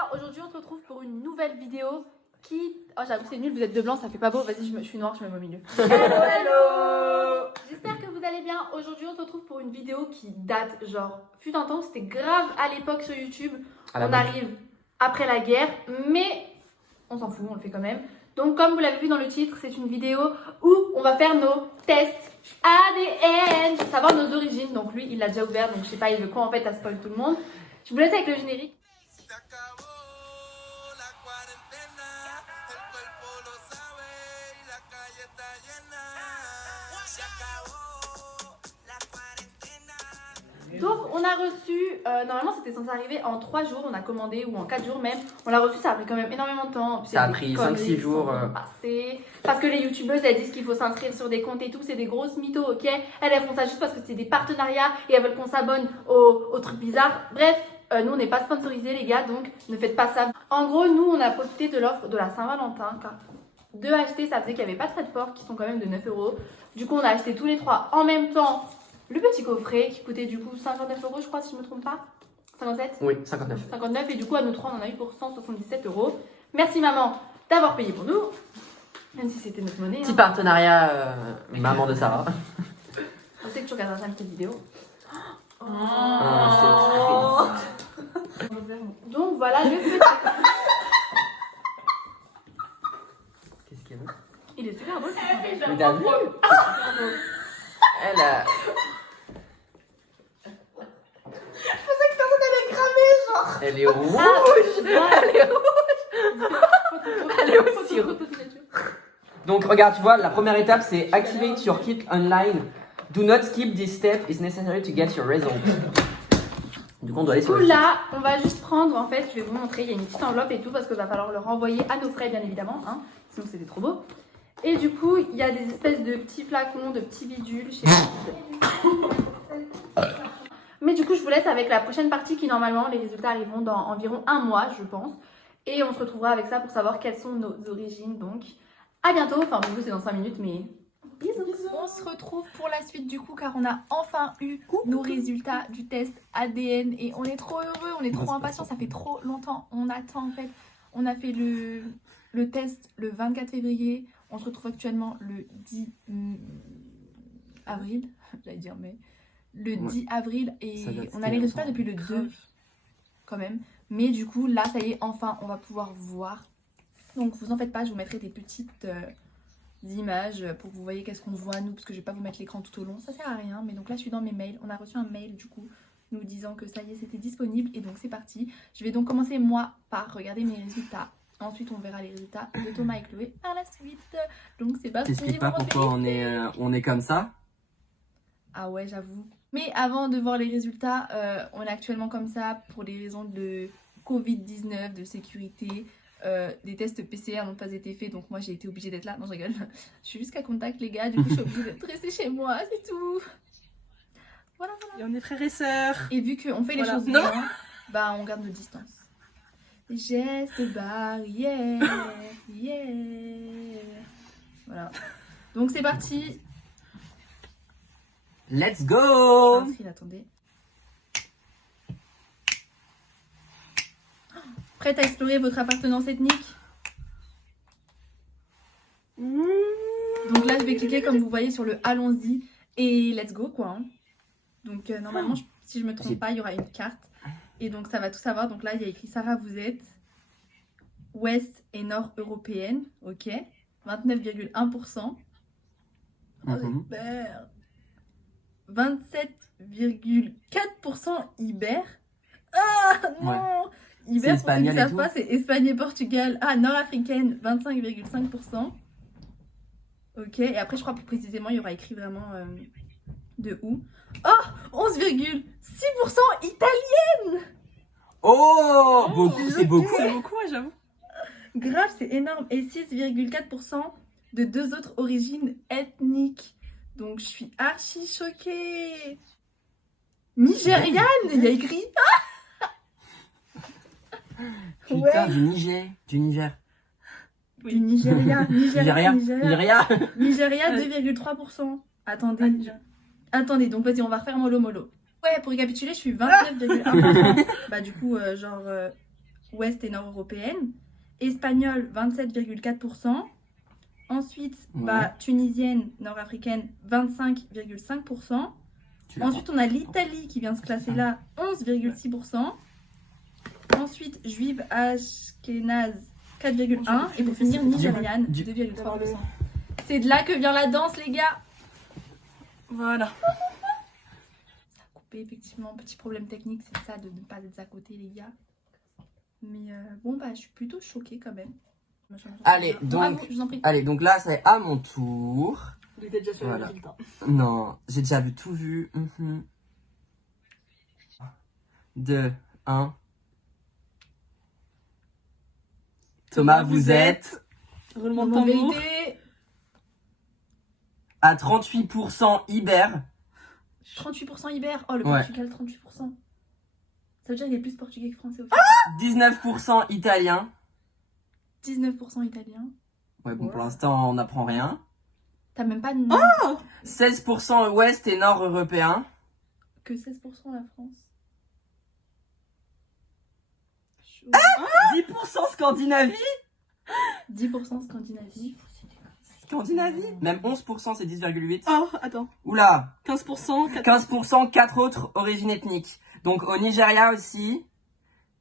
bien, aujourd'hui on se retrouve pour une nouvelle vidéo qui... Oh j'avoue c'est nul, vous êtes de blanc, ça fait pas beau, vas-y je suis noire, je me mets au milieu. Hello. J'espère que vous allez bien. Aujourd'hui on se retrouve pour une vidéo qui date, genre, fut un temps, c'était grave à l'époque sur YouTube. On arrive après la guerre, mais on s'en fout, on le fait quand même. Donc comme vous l'avez vu dans le titre, c'est une vidéo où on va faire nos tests ADN pour savoir nos origines. Donc lui il l'a déjà ouvert, donc je sais pas, il veut quoi en fait à spoil tout le monde. Je vous laisse avec le générique. Donc on a reçu, normalement c'était censé arriver en 3 jours, on a commandé, ou en 4 jours même. On l'a reçu, ça a pris quand même énormément de temps. Ça a pris 5-6 jours. Parce que les youtubeuses elles disent qu'il faut s'inscrire sur des comptes et tout, c'est des grosses mythos, ok. Elles font ça juste parce que c'est des partenariats et elles veulent qu'on s'abonne aux trucs bizarres. Bref, nous on n'est pas sponsorisés les gars, donc ne faites pas ça. En gros, nous on a profité de l'offre de la Saint-Valentin, car 2 achetés ça faisait qu'il n'y avait pas de frais de port qui sont quand même de 9 €. Du coup on a acheté tous les 3 en même temps le petit coffret qui coûtait du coup 59 € je crois si je me trompe pas. 57? Oui, 59. 59 et du coup à nous 3 on en a eu pour 177 €. Merci maman d'avoir payé pour nous. Même si c'était notre monnaie. Petit partenariat maman de Sarah. Je sais que tu regarderas jamais cette vidéo. Oh, c'est triste. Donc voilà le petit. Qu'est-ce qu'il y a? Il est super beau. Mais t'as vu? Elle a... Je pensais que personne allait cramer genre. Elle est rouge. Elle est rouge. Elle est aussi rouge. Donc regarde, tu vois, la première étape c'est activate your kit online. Do not skip this step, it's necessary to get your result. Du coup on doit aller sur le site. Là, on va juste prendre, en fait, je vais vous montrer, il y a une petite enveloppe et tout parce qu'il va falloir le renvoyer à nos frais bien évidemment, hein, sinon c'était trop beau. Et du coup, il y a des espèces de petits flacons, de petits bidules, je sais pas. Mais du coup, je vous laisse avec la prochaine partie qui normalement, les résultats arriveront dans environ 1 mois, je pense. Et on se retrouvera avec ça pour savoir quelles sont nos origines, donc à bientôt. Enfin, pour vous, c'est dans 5 minutes, mais bisous. On se retrouve pour la suite du coup car on a enfin eu nos résultats du test ADN et on est trop heureux, on est trop impatients, ça fait trop longtemps, on attend en fait. On a fait le test le 24 février, on se retrouve actuellement le 10 avril, j'allais dire mais le 10 avril et on a les résultats depuis le 2 quand même. Mais du coup là ça y est, enfin on va pouvoir voir. Donc vous en faites pas, je vous mettrai des petites images pour que vous voyez qu'est-ce qu'on voit nous, parce que je vais pas vous mettre l'écran tout au long, ça sert à rien. Mais donc là je suis dans mes mails, on a reçu un mail du coup nous disant que ça y est c'était disponible et donc c'est parti. Je vais donc commencer moi par regarder mes résultats, ensuite on verra les résultats de Thomas et Chloé par la suite. Donc c'est parti. T'expliques pas pourquoi on est comme ça? Ah ouais j'avoue. Mais avant de voir les résultats, on est actuellement comme ça pour des raisons de Covid-19, de sécurité. Des tests PCR n'ont pas été faits, donc moi j'ai été obligée d'être là. Non je rigole, je suis jusqu'à contact les gars, du coup je suis obligée d'être restée chez moi, c'est tout. Voilà. Et on est frères et sœurs. Et vu qu'on fait les choses bien, bah on garde nos distances. Gestes barrières, yeah. Voilà. Donc c'est parti. Let's go! Inscrit, attendez. Prête à explorer votre appartenance ethnique? Donc là je vais cliquer comme vous voyez sur le allons-y et let's go quoi. Hein. Donc normalement si je me trompe pas il y aura une carte et donc ça va tout savoir. Donc là il y a écrit Sarah vous êtes ouest et nord européenne, ok, 29,1%. Oh, 27,4% Iber. Ah non ouais. Iber, pour ceux qui ne savent pas, c'est Espagne et Portugal. Ah, nord-africaine, 25,5%. Ok, et après, je crois plus précisément, il y aura écrit vraiment de où. Oh, 11,6% italienne. Oh, beaucoup, c'est beaucoup. C'est beaucoup, ouais, j'avoue. Grave, c'est énorme. Et 6,4% de 2 autres origines ethniques. Donc, je suis archi choquée. Nigériane, il y a écrit. Putain, ouais. Du Niger. Oui. Du Nigeria. Nigeria. 2,3%. Attendez. Attendez, donc vas-y, on va refaire mollo mollo. Ouais, pour récapituler, je suis 29,1%. Bah du coup, genre ouest et nord européenne. Espagnole, 27,4%. Ensuite, tunisienne, nord-africaine, 25,5%. Ensuite, on a l'Italie qui vient se classer là, 11,6%. Ensuite, juive ashkénaze, 4,1%. Et pour finir, nigériane, 2,3%. C'est de là que vient la danse, les gars. Voilà. Ça a coupé, effectivement. Petit problème technique, c'est ça, de ne pas être à côté, les gars. Mais bon, bah, je suis plutôt choquée quand même. Allez, Bon, à donc, vous, je vous en prie. allez, donc là, c'est à mon tour. Il était déjà sur Voilà. le résultat. Non, j'ai déjà vu tout vu. 2, 1. Thomas, vous êtes Roulement de Moment tambour. vérité, à 38% Iber. 38% Iber. Oh, le Ouais. Portugal, 38%. Ça veut dire qu'il est plus portugais que français au final. 19% Italien. 19% italien. Ouais, bon, pour l'instant, on n'apprend rien. T'as même pas de nom. 16% ouest et nord européen. Que 16% la France. Chaud. 10% Scandinavie. 10% Scandinavie. Scandinavie. Même 11%, c'est 10,8. Oh, attends. Oula. 15%. 15%, 4 autres origines ethniques. Donc au Nigeria aussi.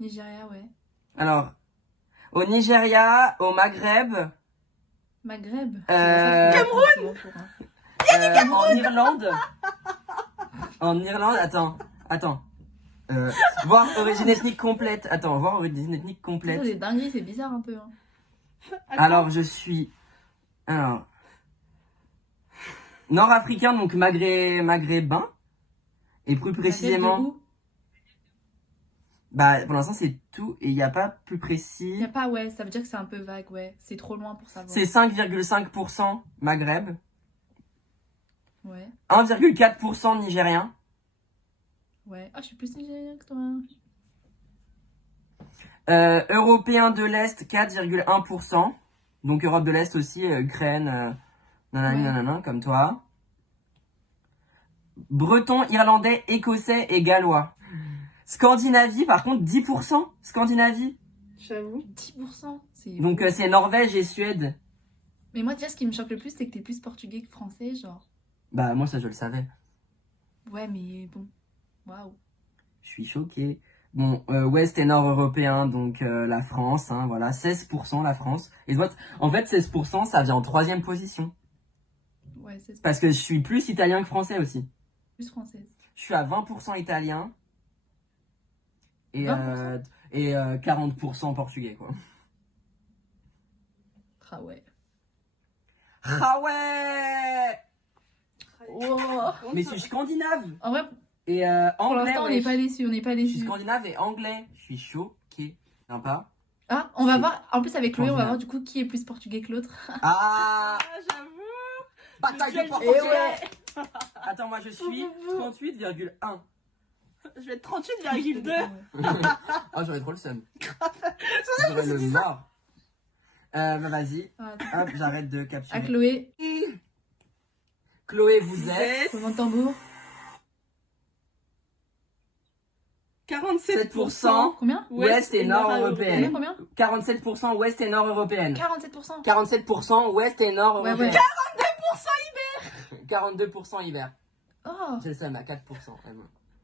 Nigeria, ouais. Alors, au Nigeria, au Maghreb, Maghreb. Cameroun. Cameroun. En Irlande. En Irlande, attends. Voir origine ethnique complète. Attends, voir origine ethnique complète. C'est dingue, c'est bizarre un peu. Hein. Alors, je suis... Alors... Nord-africain, donc maghrébin. Et plus précisément... Maghreb de où? Bah, pour l'instant, c'est tout. Et il n'y a pas plus Y précis. a pas, ouais, ça veut dire que c'est un peu vague, ouais. C'est trop loin pour savoir. C'est 5,5% Maghreb. Ouais, 1,4% Nigérien. ouais. Ah, je suis plus nigérien que toi. Européen de l'Est, 4,1%. Donc Europe de l'Est aussi, Ukraine, nanani, Ouais. nanana, comme toi. Breton, Irlandais, Écossais et Gallois. Scandinavie, par contre, 10%. Scandinavie. J'avoue. 10%. C'est... Donc c'est Norvège et Suède. Mais moi, déjà, ce qui me choque le plus, c'est que t'es plus portugais que français, genre. Bah moi ça je le savais. Ouais, mais bon. Waouh. Je suis choqué. Bon, ouest et nord européen, donc la France, hein, voilà, 16% la France. Et tu vois, en fait 16% ça vient en 3e position. Ouais, c'est Parce que je suis plus italien que français aussi. plus française. Je suis à 20% italien. Et, 20%? 40% portugais, quoi. Ah ouais. Ah ouais. Wow. Mais je suis scandinave. En vrai, Et pour anglais, l'instant, on ouais, n'est pas déçus, on n'est pas je suis déçus. scandinave et anglais. Je suis choqué. Sympa. Ah, on va C'est voir, en plus avec Chloé, on va scandinave. voir du coup qui est plus portugais que l'autre. Ah, Ah, j'avoue. bataille de Et portugais. ouais. Attends, moi je suis 38,1. Je vais être 38,2. Ah, j'aurais trop le seum. J'aurais le mort. Bah vas-y. Ah, attends. Hop, j'arrête de À capturer. Chloé, Chloé, vous êtes roulement de tambour. 47%. Combien? ouest et nord Combien, européenne. combien? 47% ouest et nord européenne. 47%. 47% ouest et nord Ouais, européenne. ouais. 42% hiver. Oh. J'ai le seum à 4%.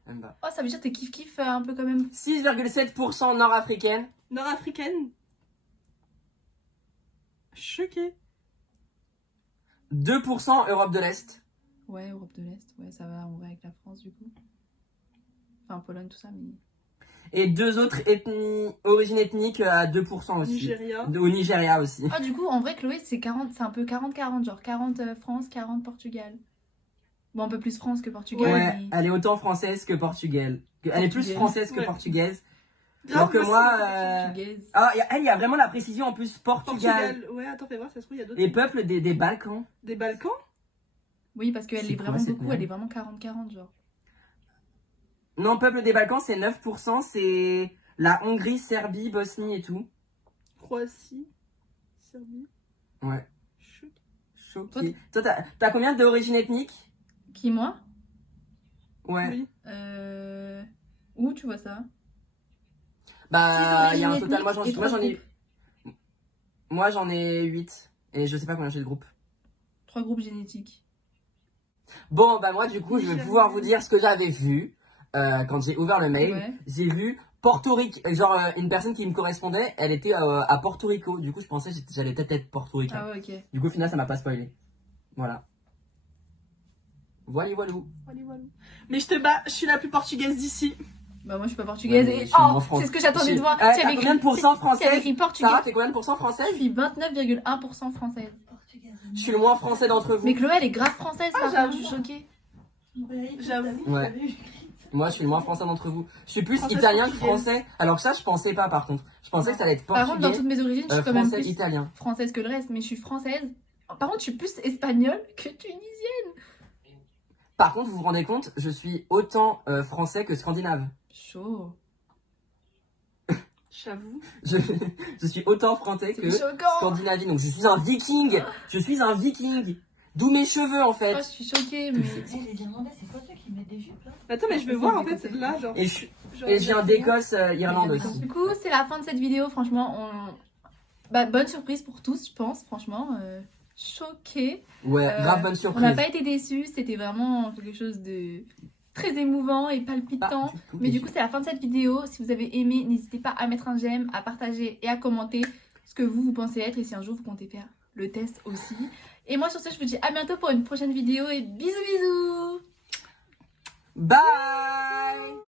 Elle me va. Oh, ça veut dire que t'es kiff-kiff un peu quand même. 6,7% nord-africaine. Nord-africaine. Choquée. 2% Europe de l'Est. Ouais, Europe de l'Est, ouais, ça va, on va avec la France du coup. Enfin, Pologne, tout ça, mais. Et 2 autres origines ethniques à 2% aussi. Nigeria. Au Nigeria aussi. Ah, du coup, en vrai, Chloé, c'est 40, c'est un peu 40-40, genre 40 France, 40 Portugal. Bon, un peu plus France que Portugal, Ouais, mais. elle est autant française que portugaise. Elle est plus Portugaise. française que Ouais. portugaise. Grave, Alors que moi... Portugaise. Ah, il y a vraiment la précision en plus. Portugal. Portugal. Ouais, attends, fais voir, ça se trouve, il y a d'autres. Et peuple des Balkans. Des Balkans. Oui, parce qu'elle C'est est quoi vraiment cette beaucoup, merde elle est vraiment 40-40, genre. Non, peuple des Balkans, c'est 9%. C'est la Hongrie, Serbie, Bosnie et tout. Croatie. Serbie. Ouais. Choquée. Choqué. Toi, t'as combien d'origine ethnique? Qui, moi? Ouais. Oui. Où tu vois ça? Bah, Six il y a un origines total. Moi, ethniques et j'en trois ai. Moi, j'en ai 8. Et je sais pas combien j'ai de groupes. 3 groupes génétiques. Bon, bah, moi, du coup, je vais Jamais. pouvoir vous dire ce que j'avais vu quand j'ai ouvert le mail. Ouais. J'ai vu Porto Rico. Genre, une personne qui me correspondait, elle était à Porto Rico. Du coup, je pensais que j'allais peut-être être portoricain. Ah ouais, ok. Du coup, au final, ça m'a pas spoilé. Voilà. Voilà, voilà. Voilà, voilà. Mais je te bats, je suis la plus portugaise d'ici. Bah moi je suis pas portugaise Ouais, mais et je suis moins c'est ce que j'attendais de voir. Ah, Si elle t'as combien de pourcents si elle française écrit portugaise, Sarah, t'es combien de pourcents française? je suis 29,1% française. Je suis le moins français d'entre vous. Mais Chloé elle est grave française par contre, j'avoue. je suis choquée. J'avoue. Ouais. Moi, je suis le moins français d'entre vous. Je suis plus Française, italien que portugaise. français. Alors que ça, je pensais pas par contre. Je pensais que ça allait être Par contre dans portugais, toutes mes origines je suis quand même français, plus italien. française que le reste, mais je suis française. Par contre je suis plus espagnole que tunisienne. Par contre, vous vous rendez compte, je suis autant français que scandinave. Chaud. J'avoue. Je, je suis autant français que C'est choquant. scandinavie. Donc je suis un viking. Je suis un viking. D'où mes cheveux en fait. Moi je suis choquée mais Les Irlandais, c'est pas ceux qui mettent des jupes là? Attends, mais je veux voir en fait là, genre. Et je viens d'Écosse, Irlande aussi. du coup c'est la fin de cette vidéo, franchement bah, bonne surprise pour tous je pense, franchement choquée. Ouais, grave bonne On surprise. n'a pas été déçus, c'était vraiment quelque chose de très émouvant et palpitant. Pas du tout Mais du déçu. coup, c'est la fin de cette vidéo. Si vous avez aimé, n'hésitez pas à mettre un j'aime, à partager et à commenter ce que vous pensez être et si un jour vous comptez faire le test aussi. Et moi, sur ce, je vous dis à bientôt pour une prochaine vidéo et bisous bisous. Bye.